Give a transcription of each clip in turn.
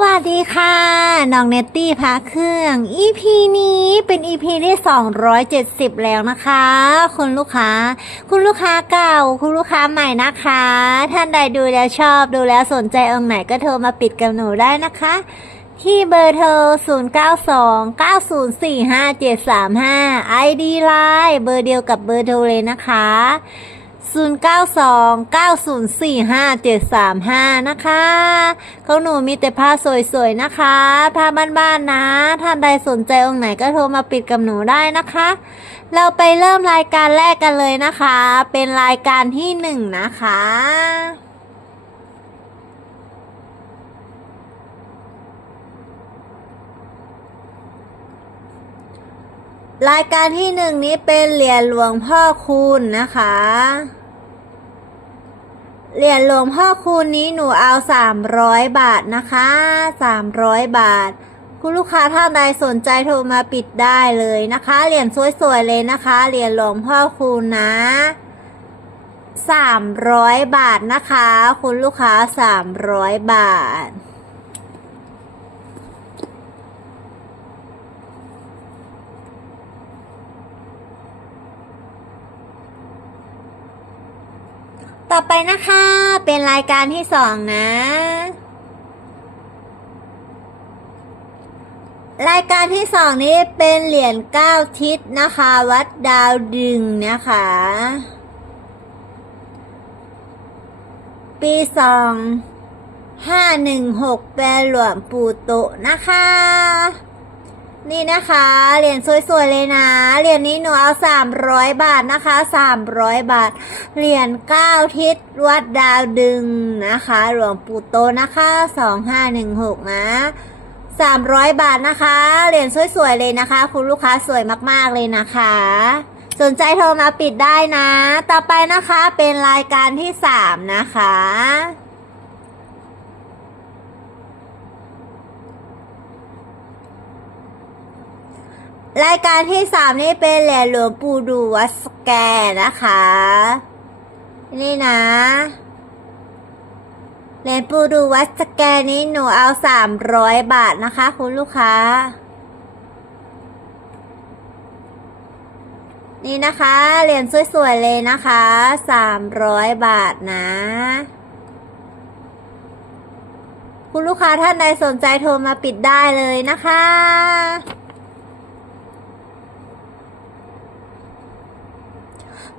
วัสดีค่ะ น้องเนตตี้พาเครื่อง EP นี้เป็น EP ที่ 270 แล้วนะคะ คุณลูกค้า คุณลูกค้าเก่า คุณลูกค้าใหม่นะคะ ท่านใดดูแล้วชอบดูแล้วสนใจองค์ไหนก็โทรมาปิดกับหนูได้นะคะ ที่เบอร์โทร 0929045735 ID Line เบอร์เดียวกับเบอร์โทรเลยนะคะ 0929045735 นะคะเของหนูมีแต่ผ้าสวยๆนะคะผ้าบ้านๆนะ ท่านใดสนใจองค์ไหนก็โทรมาปิดกับหนูได้นะคะ เราไปเริ่มรายการแรกกันเลยนะคะ เป็นรายการที่หนึ่งนะคะรายการที่หนึ่งนี้เป็นเหรียญหลวงพ่อคูณนะคะ เหรียญหลวงพ่อคูณนี้หนูเอาสามร้อยบาทนะคะสามร้อยบาท คุณลูกค้าท่านใดสนใจโทรมาปิดได้เลยนะคะ เหรียญสวยๆเลยนะคะ เหรียญหลวงพ่อคูณนะสามร้อยบาทนะคะ คุณลูกค้าสามร้อยบาท ต่อไปนะคะ เป็นรายการที่สองนะ รายการที่สองนี้เป็นเหรียญเก้าทิศนะคะ วัดดาวดึงนะคะ ปีสองห้าหนึ่งหกเป็นหลวงปู่โตนะคะ นี่นะคะ เหรียญสวยๆเลยนะ เหรียญนี้หนูเอาสามร้อยบาทนะคะสามร้อยบาท เหรียญเก้าทิศวัดดาวดึงนะคะ หลวงปู่โตนะคะสองห้าหนึ่งหกนะสามร้อยบาทนะคะ เหรียญสวยๆเลยนะคะ คุณลูกค้าสวยมากๆเลยนะคะ สนใจโทรมาปิดได้นะ ต่อไปนะคะเป็นรายการที่สามนะคะ รายการที่สามนี่เป็นเหรียญหลวงปู่ดูวัสแกนะคะ นี่นะเหรียญปู่ดูวัสแกนี้หนูเอาสามร้อยบาทนะคะ คุณลูกค้า นี่นะคะเหรียญสวยๆเลยนะคะสามร้อยบาทนะคุณลูกค้าท่านใดสนใจโทรมาปิดได้เลยนะคะ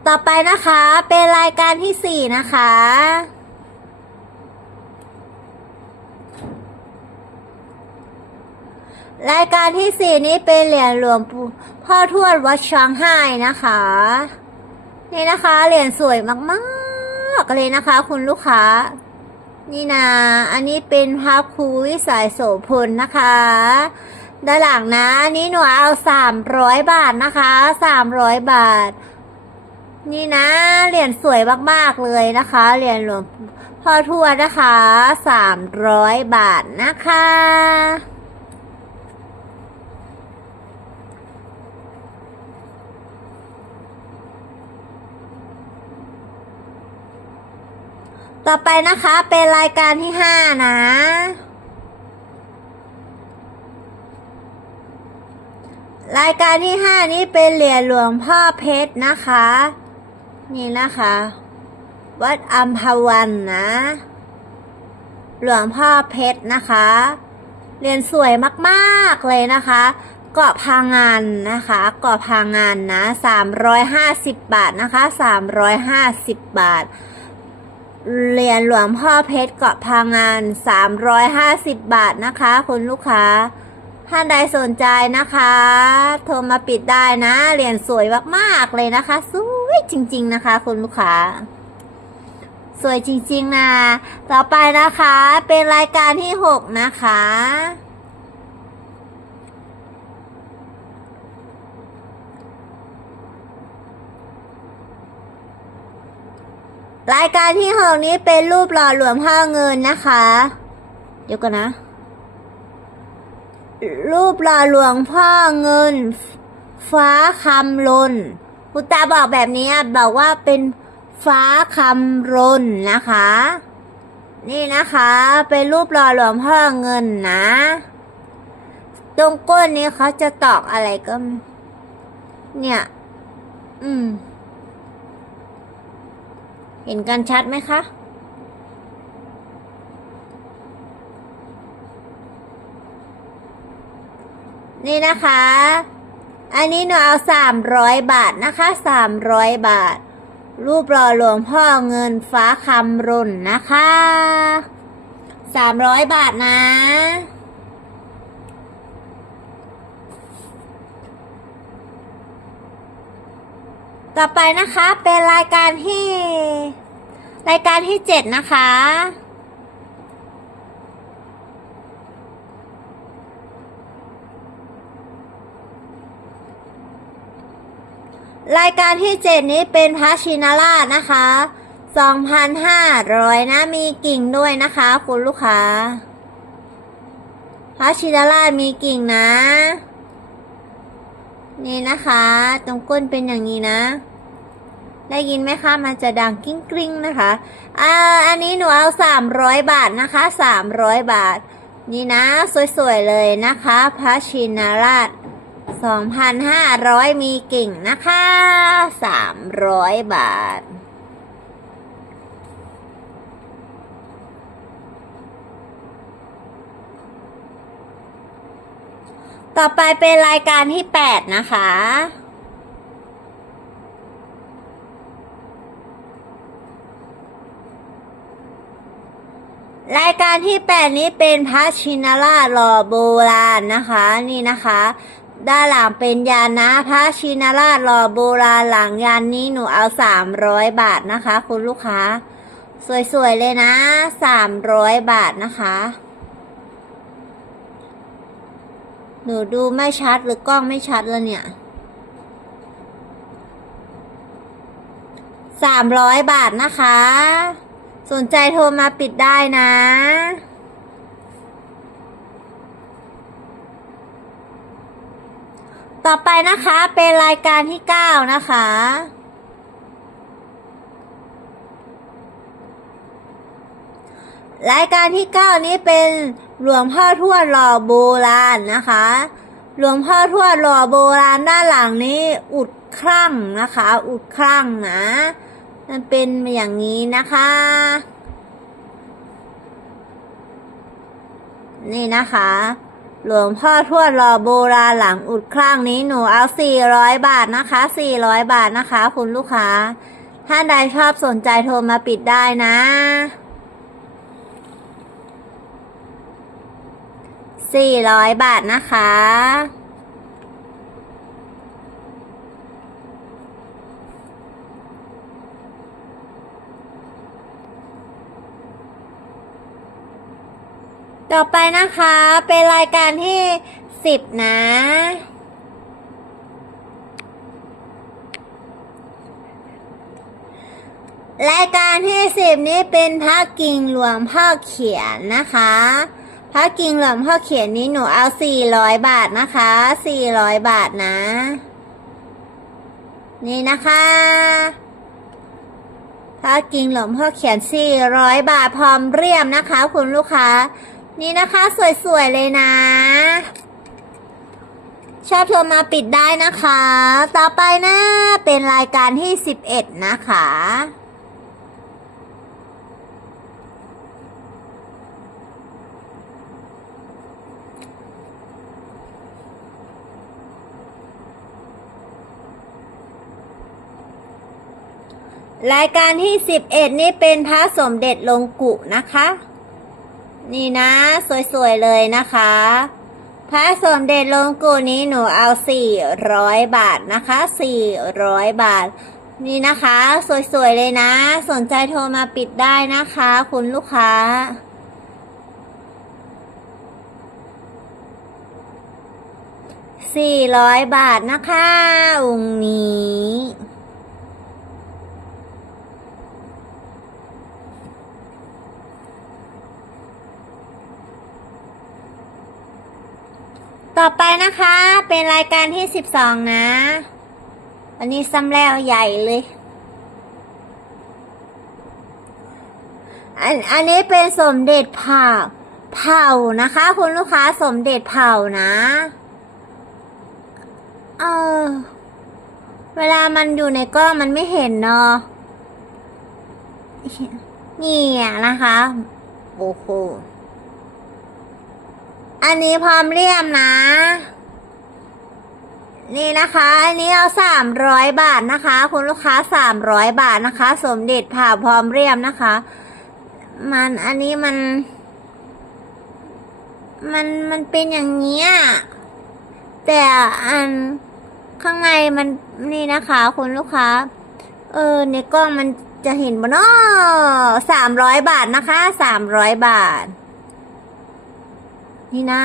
ต่อไปนะคะเป็นรายการที่สี่นะคะ รายการที่สี่นี้เป็นเหรียญหลวงพ่อทวดวัดช้างไห้นะคะ นี่นะคะเหรียญสวยมากๆเลยนะคะ คุณลูกค้า นี่นะอันนี้เป็นพระครูวิสัยโสพลนะคะด้านหลังนะอันนี้หนูเอาสามร้อยบาทนะคะสามร้อยบาท นี่นะเหรียญสวยมากๆเลยนะคะเหรียญหลวงพ่อทวดนะคะสามร้อยบาทนะคะ ต่อไปนะคะเป็นรายการที่ห้านะรายการที่ห้านี้เป็นเหรียญหลวงพ่อเพชรนะคะ นี่นะคะ วัดอัมพวันนะ หลวงพ่อเพชรนะคะ เรียญสวยมากๆเลยนะคะ เกาะพางานนะคะเกาะพางานนะสามร้อยห้าสิบบาทนะคะสามร้อยห้าสิบบาทเรียญหลวงพ่อเพชรเกาะพางานสามร้อยห้าสิบบาทนะคะ คุณลูกค้า ท่านใดสนใจนะคะ โทรมาปิดได้นะ เหรียญสวยมากๆเลยนะคะ สวยจริง ๆ นะคะ คุณลูกค้า สวยจริง ๆ นะ ต่อไปนะคะ เป็นรายการที่หกนะคะรายการที่หกนี้เป็นรูปหล่อหลวงพ่อเงินนะคะ เดี๋ยวก่อนนะ รูปหล่อหลวงพ่อเงิน ฟ้าคำลนคุณตาบอกแบบนี้บอกว่าเป็นฟ้าคำรนนะคะ นี่นะคะ เป็นรูปหล่อหลวงพ่อเงินนะ ตรงก้นนี้เขาจะตอกอะไรก็ เนี่ย อืม เห็นกันชัดไหมคะ นี่นะคะ อันนี้หนูเอาสามร้อยบาทนะคะสามร้อยบาท รูปหล่อหลวงพ่อเงินฟ้าคำรุ่นนะคะสามร้อยบาทนะต่อไปนะคะเป็นรายการที่ รายการที่เจ็ดนะคะ รายการที่เจ็ดนี้เป็นพระชินราชนะคะสองพันห้าร้อยนะ มีกิ่งด้วยนะคะ คุณลูกค้า พระชินราชมีกิ่งนะ นี่นะคะ ตรงก้นเป็นอย่างนี้นะ ได้ยินไหมคะ มันจะดังกิ้งกริ้งนะคะ อ่า อันนี้หนูเอาสามร้อยบาทนะคะสามร้อยบาท นี่นะ สวยๆเลยนะคะ พระชินราช สองพันห้าร้อยมีกิ่งนะคะสามร้อยบาท ต่อไปเป็นรายการที่แปดนะคะรายการที่แปดนี้เป็นพระชินาราหล่อโบราณนะคะ นี่นะคะ ด้านหลังเป็นยานนะพระชินราชหล่อโบราณหลังยานนี้หนูเอาสามร้อยบาทนะคะ คุณลูกค้า สวยๆเลยนะสามร้อยบาทนะคะ หนูดูไม่ชัดหรือกล้องไม่ชัดแล้วเนี่ยสามร้อยบาทนะคะ สนใจโทรมาปิดได้นะ ต่อไปนะคะเป็นรายการที่9นะคะ รายการที่9นี้เป็นหลวงพ่อทวดหล่อโบราณนะคะ หลวงพ่อทวดหล่อโบราณด้านหลังนี้อุดครั่งนะคะ อุดครั่งนะ มันเป็นอย่างนี้นะคะ นี่นะคะ หลวงพ่อทวดรอโบราหลังอุดครั้งนี้หนูเอา 400 บาทนะคะ 400 บาทนะคะ คุณลูกค้าถ้าใดชอบสนใจโทรมาปิดได้นะ 400 บาทนะคะ ต่อไปนะคะ เป็นรายการที่สิบนะ รายการที่สิบนี้เป็นพระกิ่งหลวงพ่อเขียนนะคะพระกิ่งหลวงพ่อเขียนนี้หนูเอาสี่ร้อยบาทนะคะสี่ร้อยบาทนะ นี่นะคะพระกิ่งหลวงพ่อเขียนสี่ร้อยบาทพร้อมเรียมนะคะ คุณลูกค้า นี่นะคะสวยๆเลยนะ ชอบโทรมาปิดได้นะคะ ต่อไปนะเป็นรายการที่11นะคะรายการที่ 11 นี่เป็นพระสมเด็จลงกุนะคะ นี่นะ สวยๆเลยนะคะพระสมเด็จลงกูนี้หนูเอาสี่ร้อยบาทนะคะสี่ร้อยบาท นี่นะคะ สวยๆเลยนะ สนใจโทรมาปิดได้นะคะ คุณลูกค้าสี่ร้อยบาทนะคะองค์นี้ ต่อไปนะคะเป็นรายการที่สิบสองนะ อันนี้ซ้ำแล้วใหญ่เลย อันอันนี้เป็นสมเด็จเผ่าเผ่านะคะ คุณลูกค้าสมเด็จเผ่านะเออเวลามันอยู่ในกล้องมันไม่เห็นเนาะนี่นะคะโอ้โห อันนี้พร้อมเรียมนะ นี่นะคะ อันนี้เอาสามร้อยบาทนะคะ คุณลูกค้าสามร้อยบาทนะคะ สมเด็จผ่าพร้อมเรียมนะคะ มันอันนี้มัน มันมันเป็นอย่างเงี้ยแต่อันข้างในมันนี่นะคะ คุณลูกค้า เออในกล้องมันจะเห็นบ่เนาะสามร้อยบาทนะคะสามร้อยบาท นี่นะ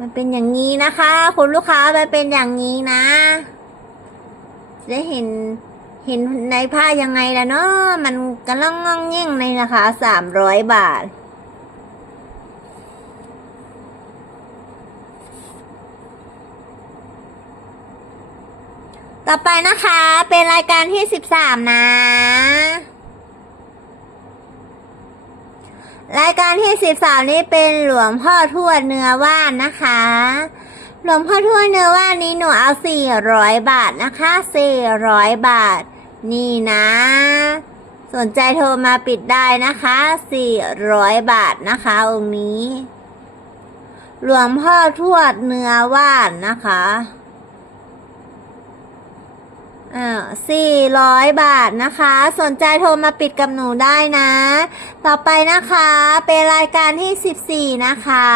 มันเป็นอย่างนี้นะคะ คุณลูกค้ามันเป็นอย่างนี้นะ จะเห็นเห็นในผ้ายังไงล่ะเนาะมันกำลังงองเง่งในราคาสามร้อยบาทต่อไปนะคะ เป็นรายการที่สิบสามนะ รายการที่สิบสามนี้เป็นหลวงพ่อทวดเนื้อว่านนะคะ หลวงพ่อทวดเนื้อว่านนี้หนูเอาสี่ร้อยบาทนะคะสี่ร้อยบาท นี่นะ สนใจโทรมาปิดได้นะคะสี่ร้อยบาทนะคะ องค์นี้ หลวงพ่อทวดเนื้อว่านนะคะ อ่าสี่ร้อยบาทนะคะ สนใจโทรมาปิดกับหนูได้นะ ต่อไปนะคะ เป็นรายการที่สิบสี่นะคะ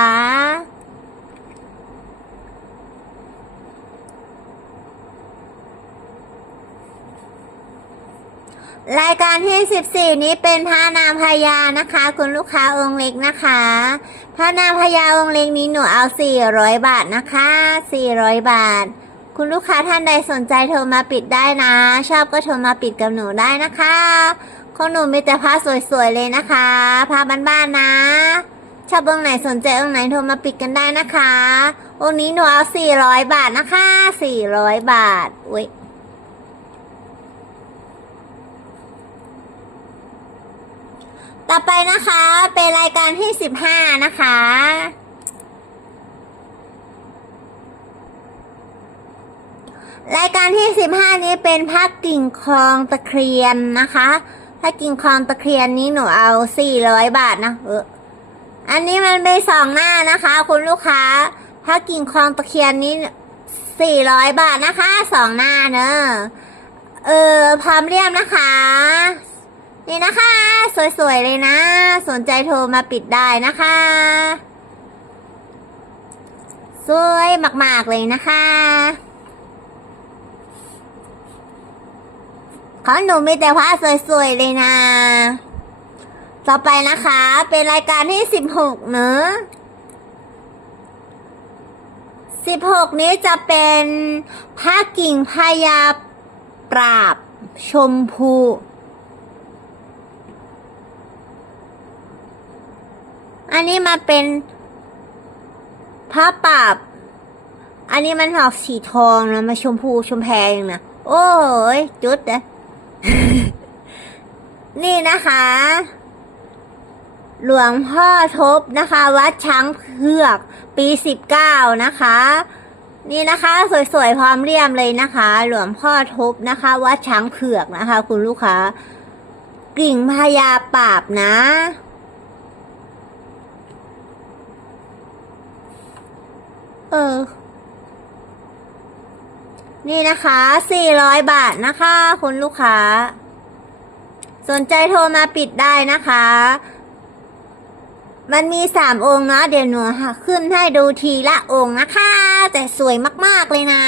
รายการที่สิบสี่นี้เป็นพระนางพญานะคะ คุณลูกค้าองค์เล็กนะคะพระนางพญาองค์เล็กนี้หนูเอาสี่ร้อยบาทนะคะสี่ร้อยบาท คุณลูกค้าท่านใดสนใจโทรมาปิดได้นะ ชอบก็โทรมาปิดกับหนูได้นะคะของหนูมีแต่ผ้าสวยๆเลยนะคะผ้าบ้านๆนะ ชอบองไหนสนใจองไหนโทรมาปิดกันได้นะคะองนี้หนูเอาสี่ร้อยบาทนะคะสี่ร้อยบาทอุ้ยต่อไปนะคะ เป็นรายการที่สิบห้านะคะ รายการที่สิบห้านี้เป็นภาคกิ่งคลองตะเคียนนะคะภาคกิ่งคลองตะเคียนนี้หนูเอาสี่ร้อยบาทนะเอออันนี้มันเป็นสองหน้านะคะ คุณลูกค้าภาคกิ่งคลองตะเคียนนี้สี่ร้อยบาทนะคะสองหน้าเนอะเออพร้อมเรียมนะคะ นี่นะคะ สวยๆเลยนะ สนใจโทรมาปิดได้นะคะ สวยมากๆเลยนะคะ ของหนูมีแต่ผ้าสวยๆเลยนะ ต่อไปนะคะ เป็นรายการที่สิบหกเนอะสิบหกนี้จะเป็นผ้ากิ่งพญาปราบชมพูอันนี้มาเป็นผ้าปราบ อันนี้มันออกสีทองนะมาชมพูชมแพงนะ โอ้ยจุดนะ นี่นะคะ หลวงพ่อทบนะคะ วัดช้างเผือกปีสิบเก้านะคะ นี่นะคะ สวยๆพร้อมเรียมเลยนะคะ หลวงพ่อทบนะคะ วัดช้างเผือกนะคะ คุณลูกค้ากิ่งพญาปราบนะเออ นี่นะคะ 400 บาทนะคะคุณลูกค้า สนใจโทรมาปิดได้นะคะ มันมีสามองค์เนาะเดี๋ยวหนูขึ้นให้ดูทีละองค์นะคะ แต่สวยมากๆเลยนะ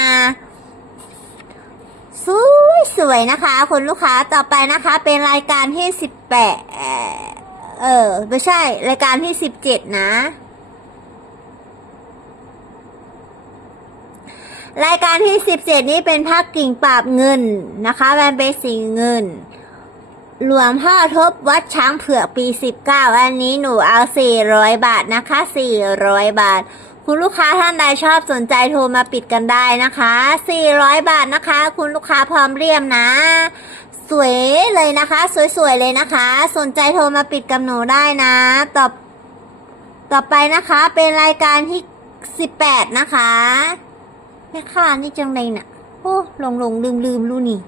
สวยสวยนะคะคุณลูกค้าต่อไปนะคะ เป็นรายการที่สิบแปดเออไม่ใช่ รายการที่สิบเจ็ดนะ รายการที่สิบเจ็ดนี้เป็นภาคกิ่งปราบเงินนะคะแวนเป็นสีเงิน หลวงพ่อทบวัดช้างเผือกปีสิบเก้าอันนี้หนูเอาสี่ร้อยบาทนะคะสี่ร้อยบาท คุณลูกค้าท่านใดชอบสนใจโทรมาปิดกันได้นะคะ 400 บาทนะคะ คุณลูกค้าพร้อมเรียมนะ สวยเลยนะคะ สวยๆเลยนะคะ สนใจโทรมาปิดกับหนูได้นะต่อต่อไปนะคะเป็นรายการที่ 18 นะคะ แม่ค่านี่จังเลยน่ะ โอ้หลงหลงลืมลืมรู้นี่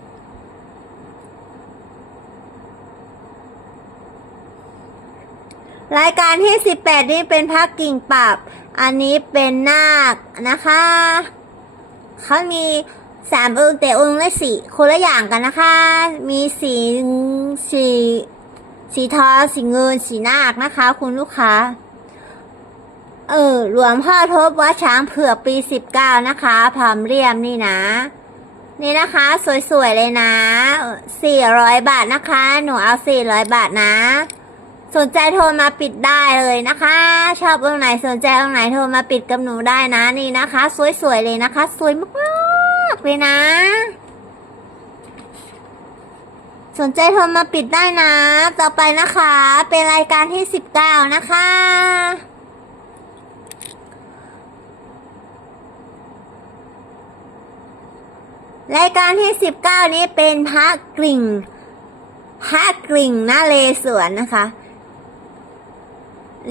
รายการที่18นี่เป็นพักกิ่งปรับ อันนี้เป็นนาคนะคะ เขามีสามองค์แต่องค์ละสีคนละอย่างกันนะคะ มีสีสีสีทองสีเงินสีนาคนะคะ คุณลูกค้า เออหลวงพ่อทบวัดช้างเผือกปี19นะคะพร้อมเรียมนี่นะ นี่นะคะ สวยๆเลยนะ400บาทนะคะ หนูเอา400บาทนะ สนใจโทรมาปิดได้เลยนะคะ ชอบองไหนสนใจองไหนโทรมาปิดกับหนูได้นะนี่นะคะ สวยๆเลยนะคะ สวยมากๆเลยนะ สนใจโทรมาปิดได้นะ ต่อไปนะคะ เป็นรายการที่19นะคะ รายการที่ 19 นี้เป็นพระกริ่งพระกริ่งนาเลสวนนะคะ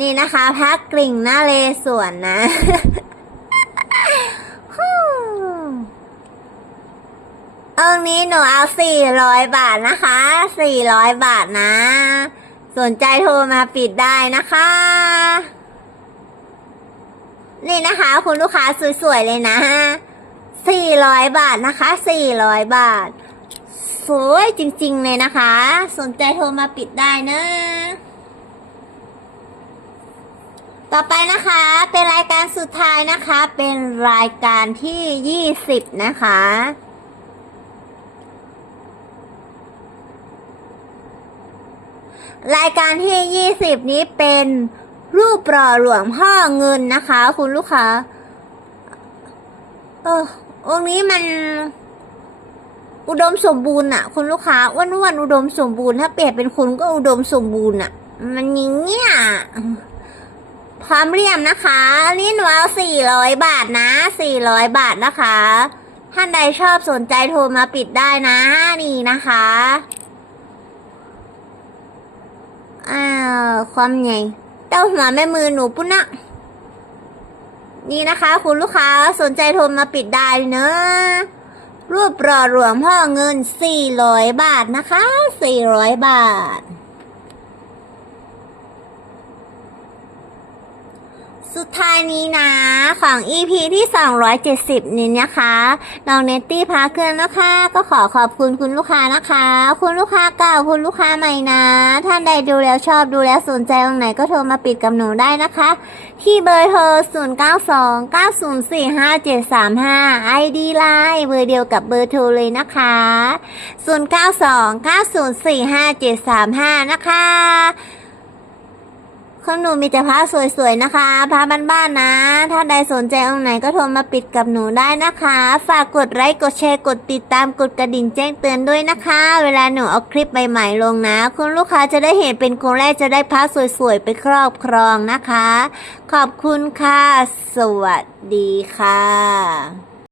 นี่นะคะพระกริ่งนาเลสวนนะฮู้องนี้หนูเอาสี่ร้อยบาทนะคะสี่ร้อยบาทนะ สนใจโทรมาปิดได้นะคะ นี่นะคะ คุณลูกค้าสวยๆเลยนะ สี่ร้อยบาทนะคะสี่ร้อยบาท สวยจริง ๆ เลยนะคะ สนใจโทรมาปิดได้นะ ต่อไปนะคะ เป็นรายการสุดท้ายนะคะ เป็นรายการที่20นะคะรายการที่ 20 นี้เป็นรูปหล่อหลวงพ่อเงินนะคะ คุณลูกค้า เออ องค์นี้มันอุดมสมบูรณ์อะคุณลูกค้าอ้วนอ้วนอุดมสมบูรณ์ถ้าเปรียบเป็นคุณก็อุดมสมบูรณ์อะมันอย่างเงี้ยพร้อมเรียมนะคะนนี้หนูเอาสี่ร้อยบาทนะสี่ร้อยบาทนะคะ ท่านใดชอบสนใจโทรมาปิดได้นะนี่นะคะอ้าความใหญ่เต้าหัวแม่มือหนูปุ้นนะ นี่นะคะ คุณลูกค้าสนใจโทรมาปิดได้เนอะรูปหล่อหลวงพ่อเงินสี่ร้อยบาทนะคะสี่ร้อยบาท สุดท้ายนี้นะของ EP ที่ 270 นี้นะคะน้องเนตตี้พาเครื่องนะคะ ก็ขอขอบคุณคุณลูกค้านะคะ คุณลูกค้าเก่าคุณลูกค้าใหม่นะ ท่านใดดูแล้วชอบดูแล้วสนใจตรงไหนก็โทรมาปิดกับหนูได้นะคะ ที่เบอร์โทร 092 904 5735 ID Line เบอร์เดียวกับเบอร์โทรเลยนะคะ 092 904 5735 นะคะ ของหนูมีแต่ผ้าสวยๆนะคะผ้าบ้านๆนะ ถ้าใดสนใจองค์ไหนก็โทรมาปิดกับหนูได้นะคะ ฝากกดไลค์กดแชร์กดติดตามกดกระดิ่งแจ้งเตือนด้วยนะคะ เวลาหนูเอาคลิปใหม่ๆลงนะ คุณลูกค้าจะได้เห็นเป็นคนแรกจะได้ผ้าสวยๆไปครอบครองนะคะ ขอบคุณค่ะ สวัสดีค่ะ